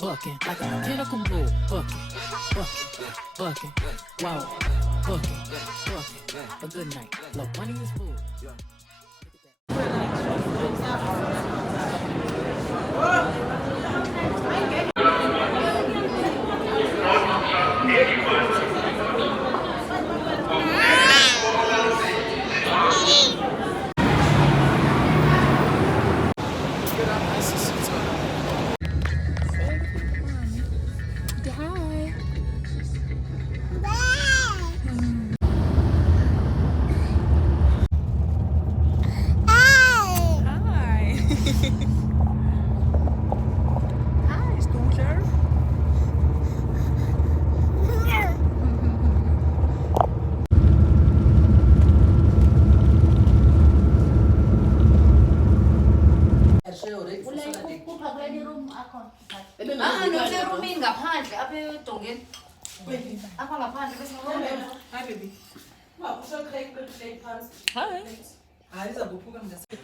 Bucking like a tentacle bull. Bucking, wow, bucking. A good night. Look, money is full.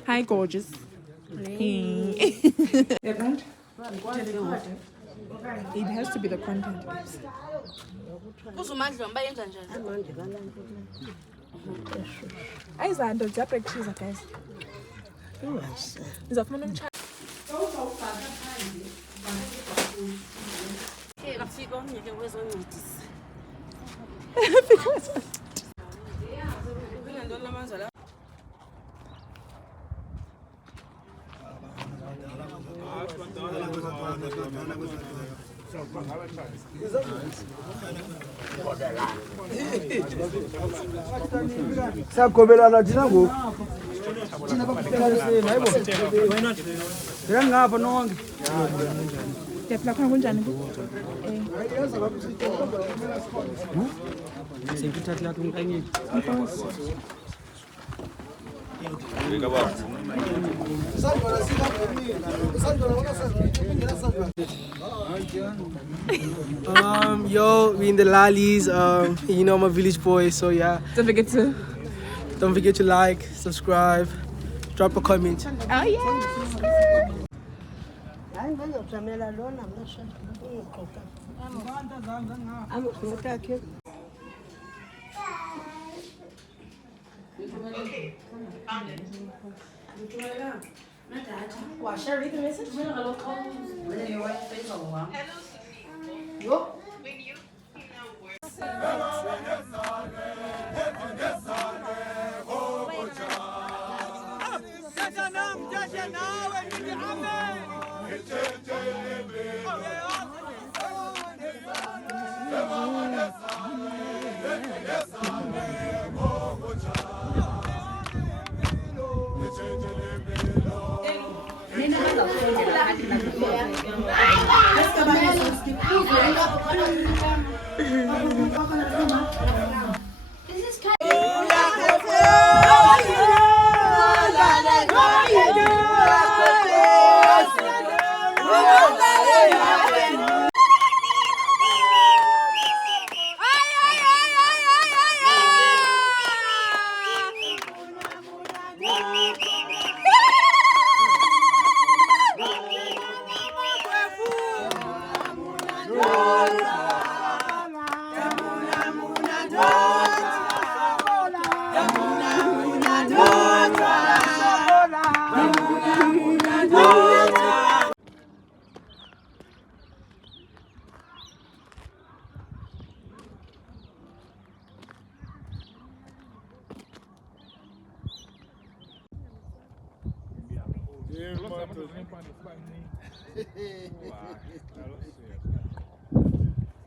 Hi, gorgeous. It has to be the content. Ayizanto ziyapractice guys. Ngizafuna umtshaya. Kafika omnye wezoncedisa. Sakobelana thina ngoku. Thina bakuphekaliseni hayibo. Wena ngapha nonke. Ndiyaphila khona kunjani? Sengithatha lapha umntanyeni. Yo, we in the Lalis. You know, I'm a village boy, so yeah. Don't forget to like, subscribe, drop a comment. Oh yeah.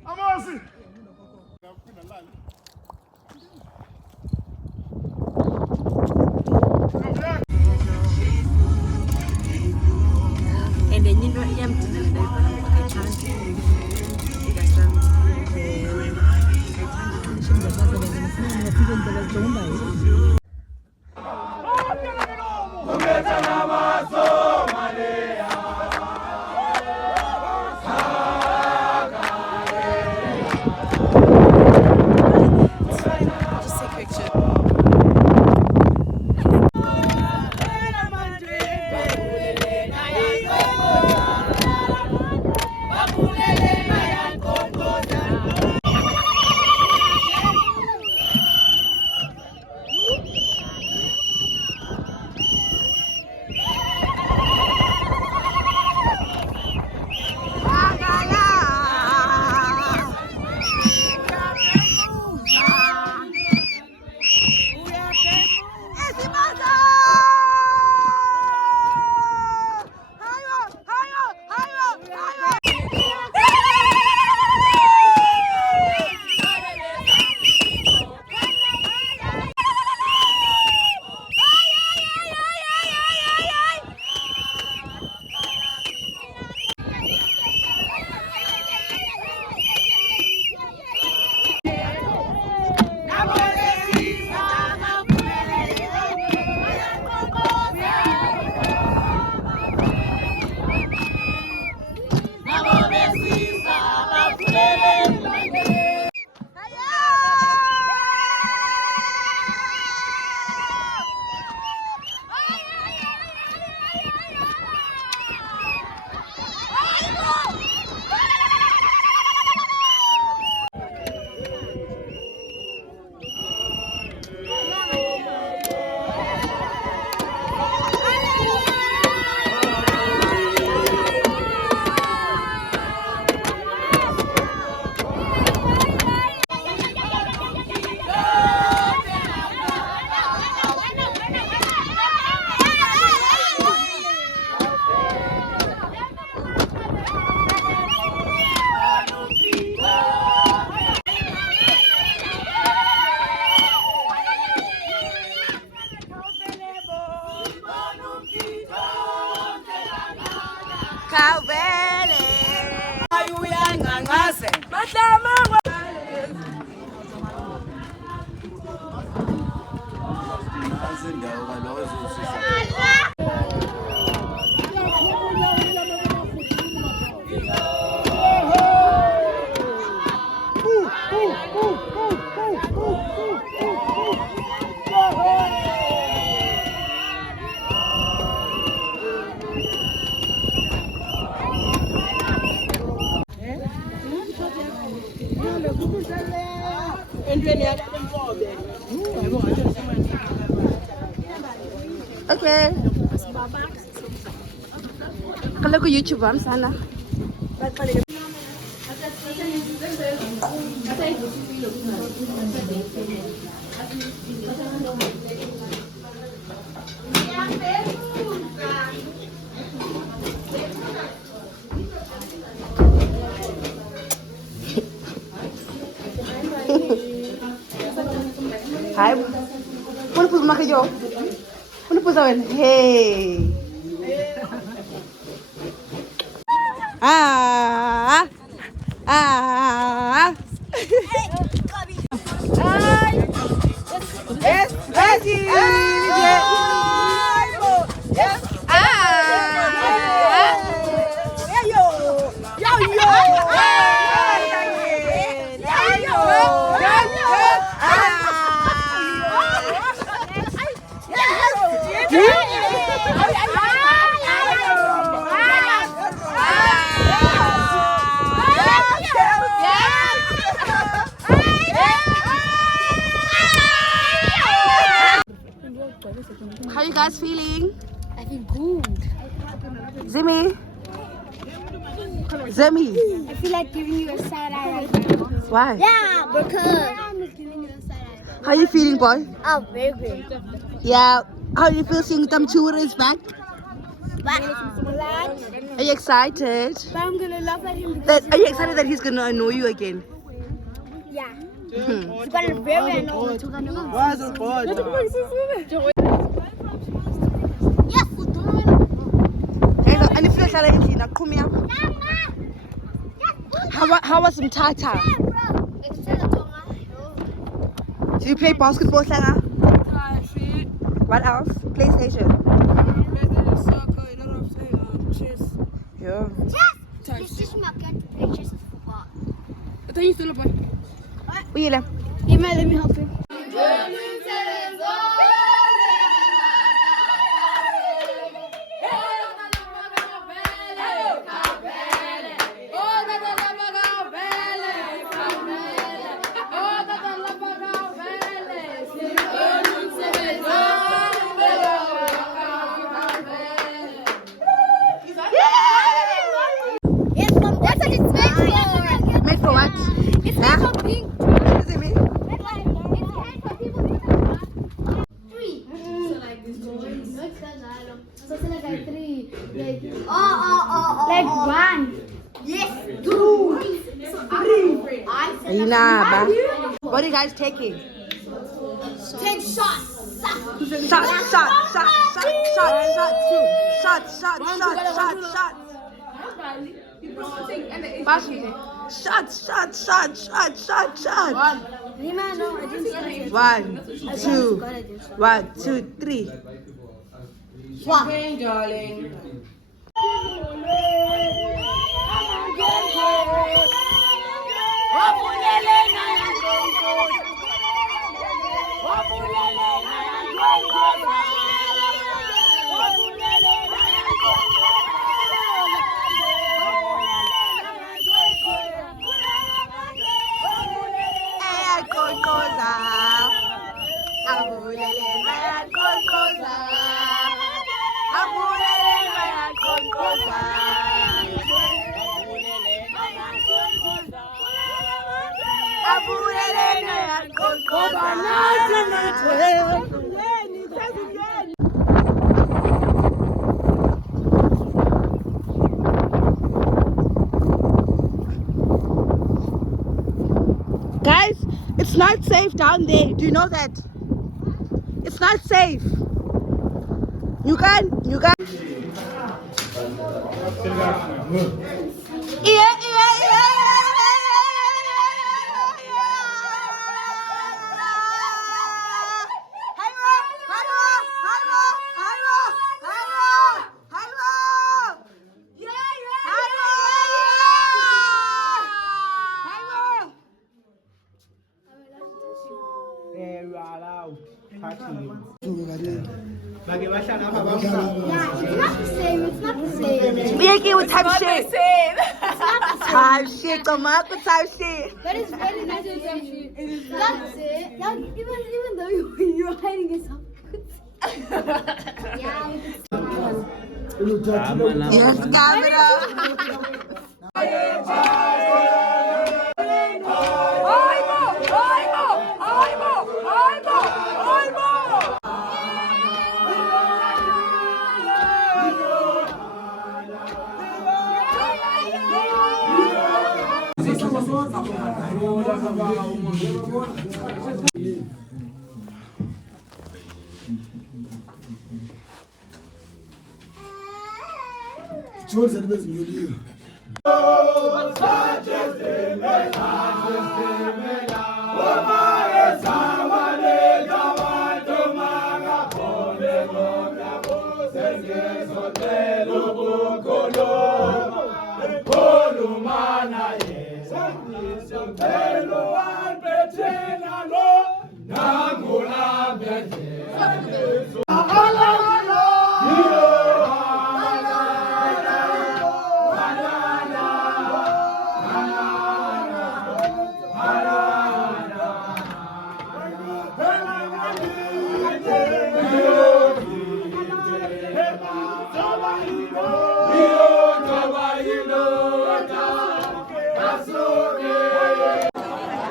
Amasi! And then you know Umeta na maso malea khawuvele. Okay. Kalau ke YouTube am sana. Hai. Pun pun makan jo. Pun pun sawan. Hey. Ah. Ah. Yes, Reggie. Yes. How you guys feeling? I feel good. Zimmy? Zimmy? I feel like giving you a side eye right now. Why? Yeah, because I'm giving you a side eye. How you feeling, boy? Oh, very good. Yeah. How you feel seeing Tamchura is back? But Are you excited? I'm gonna laugh at him because Are you excited that he's gonna annoy you again? yeah. He's gonna very annoying. Yes, And if you're challenging, come here. How was some Tata? Do you play basketball, Sarah? What else? PlayStation. Yeah. Just teach me how to play chess and football. Wait, Emma, let me help you. Yes, Mom, that's what it's made for. made for what? It's Huh? made for pink. What does it mean? It's made for people who three. So like this joins. So it's like three. Like like one. Yes, two. Three. Inaba. What are you guys taking? Take shots. Shot. Rima, no, I didn't say it. 1, 2, 1, 2, 3. One. Guys, it's not safe down there. Do you know that? It's not safe. You can. It's not the same. It's not the same. Speaking with type shit. Type shit, come on, type shit. That is very nice of you. That's it. Yeah, even though you're hiding yourself. Yeah, we can Yes, camera.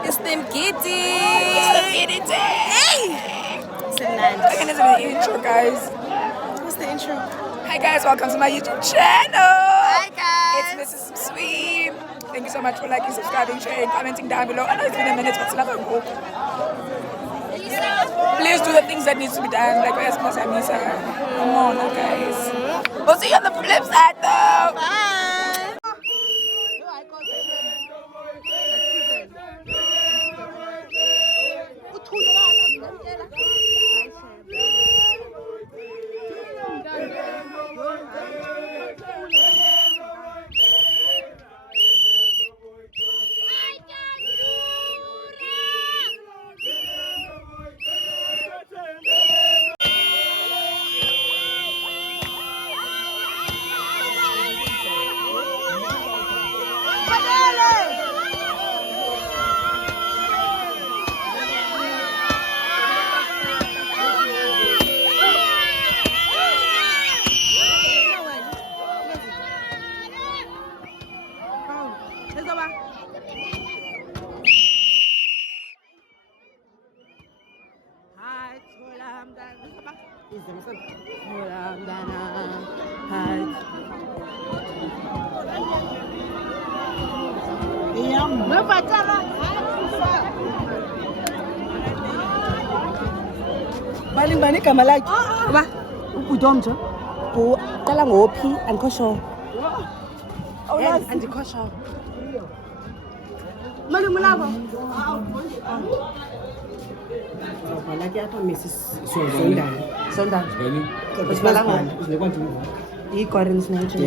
It's them giddy. Okay, this is the intro, guys. What's the intro? Hi guys, welcome to my YouTube channel. Hi guys. It's Mrs. Sweet. Thank you so much for liking, subscribing, sharing, commenting down below. I know it's been a minute, but still have a hope. Please do the things that needs to be done. Like where's Masamisa? Come on, guys. We'll see you on the flip side though. Bye. Bani igama lakhe uba udomjo uqala ngophi andikho sure andikho sure malume labo Bhala ke apha Mrs. Sondani. usibala ngani i-Gordon's Nature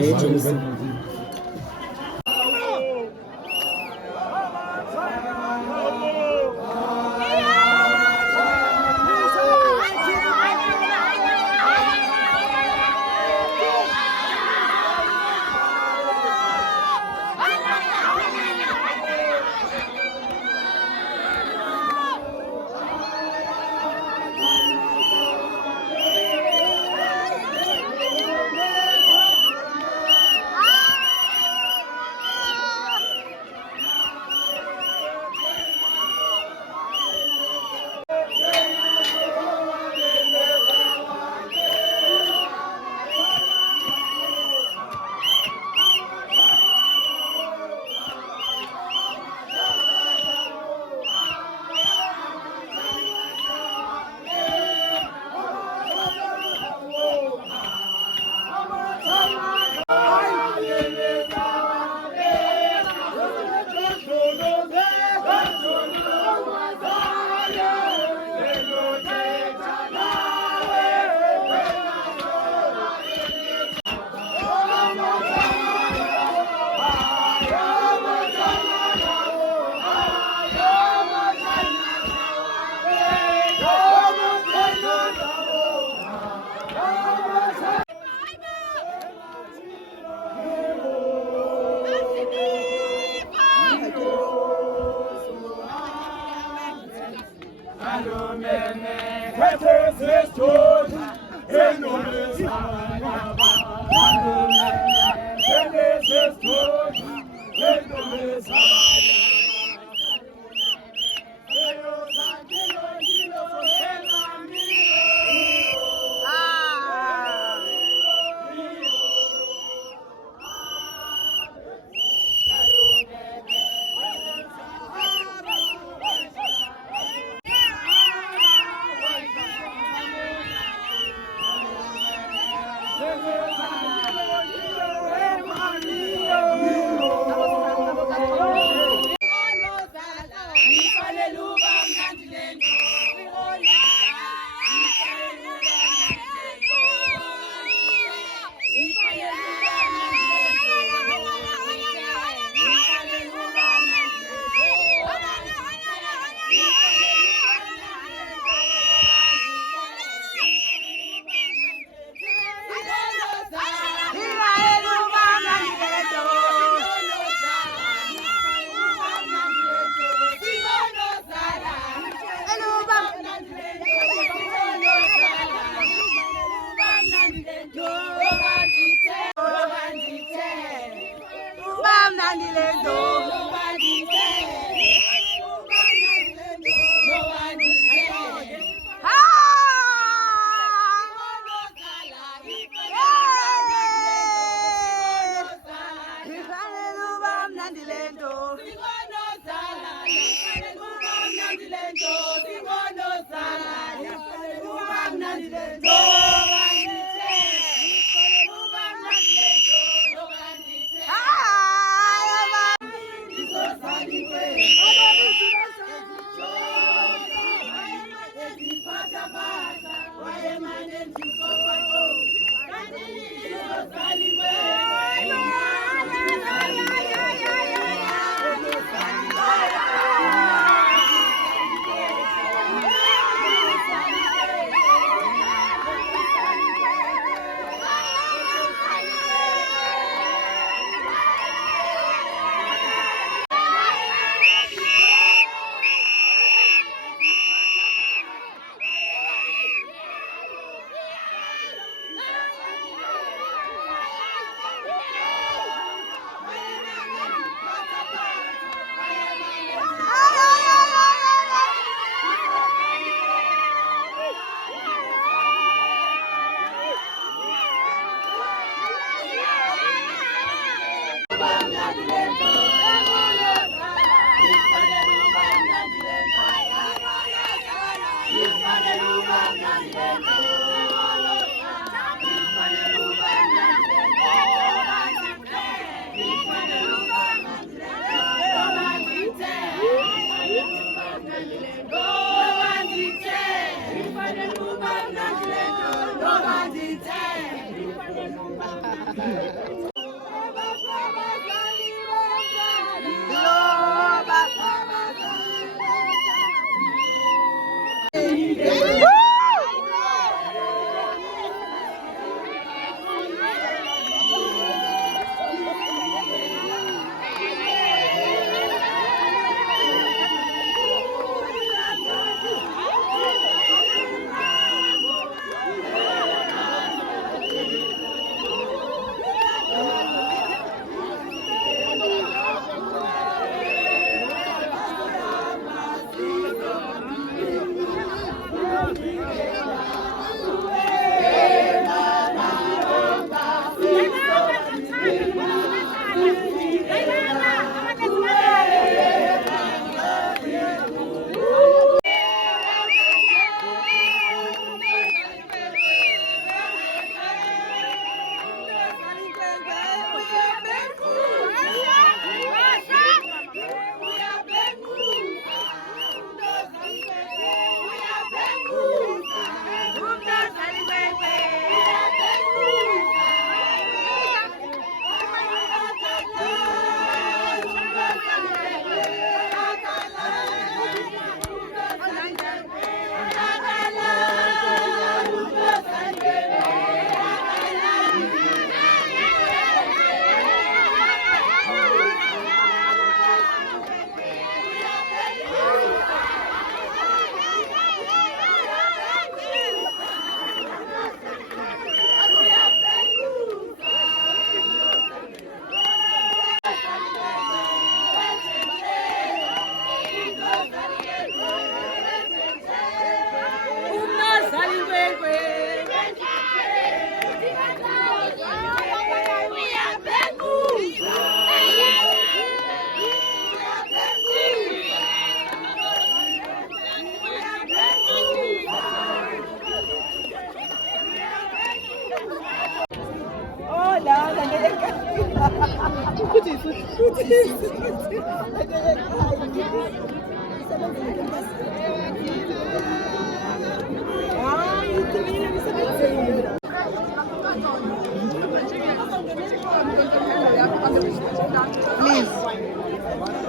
Please,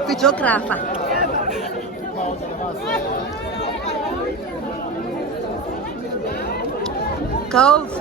videographer. Girls.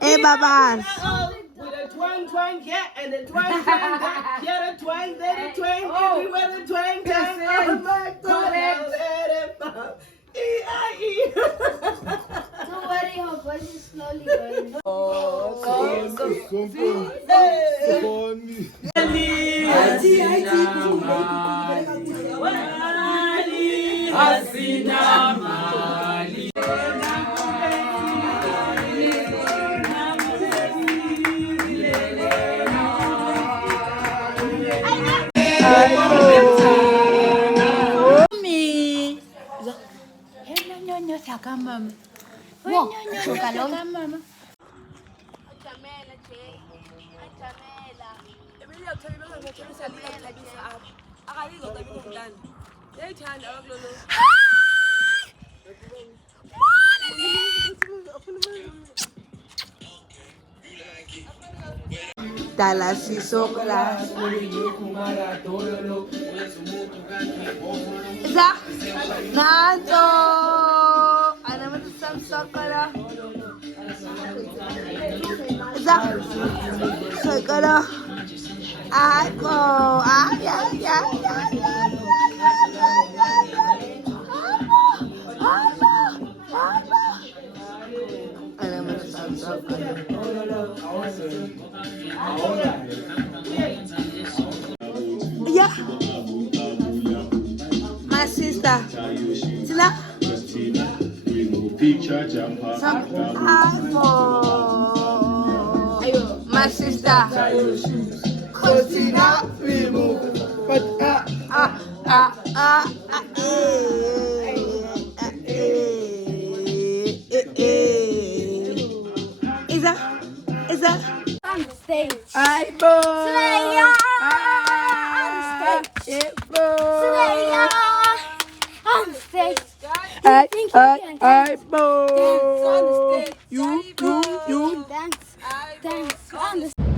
Hey, babas. With a twang, twang, yeah, and a twang, twang, that, yeah, the twang, then the twang, everywhere the twang, twang, I'm back to let it pop. E-I-E. Don't worry, her voice is slowly going. Emilio uthebile ngokutshengisa liyacebisa apha. Akalizocebisa umntana. Yayithanda abakulolo. Dala sisokola. Isa. Nanto. Ano naman sa sokola? Isa. Sokola. Ako. Ay. Ano naman sa sokola? Yeah. My sister. Tina. Some iPhone. My sister. Christina. Is that? On the stage. iPhone. Slayer. On the stage. Slayer. On the stage. iPhone. You. Dance. On the stage.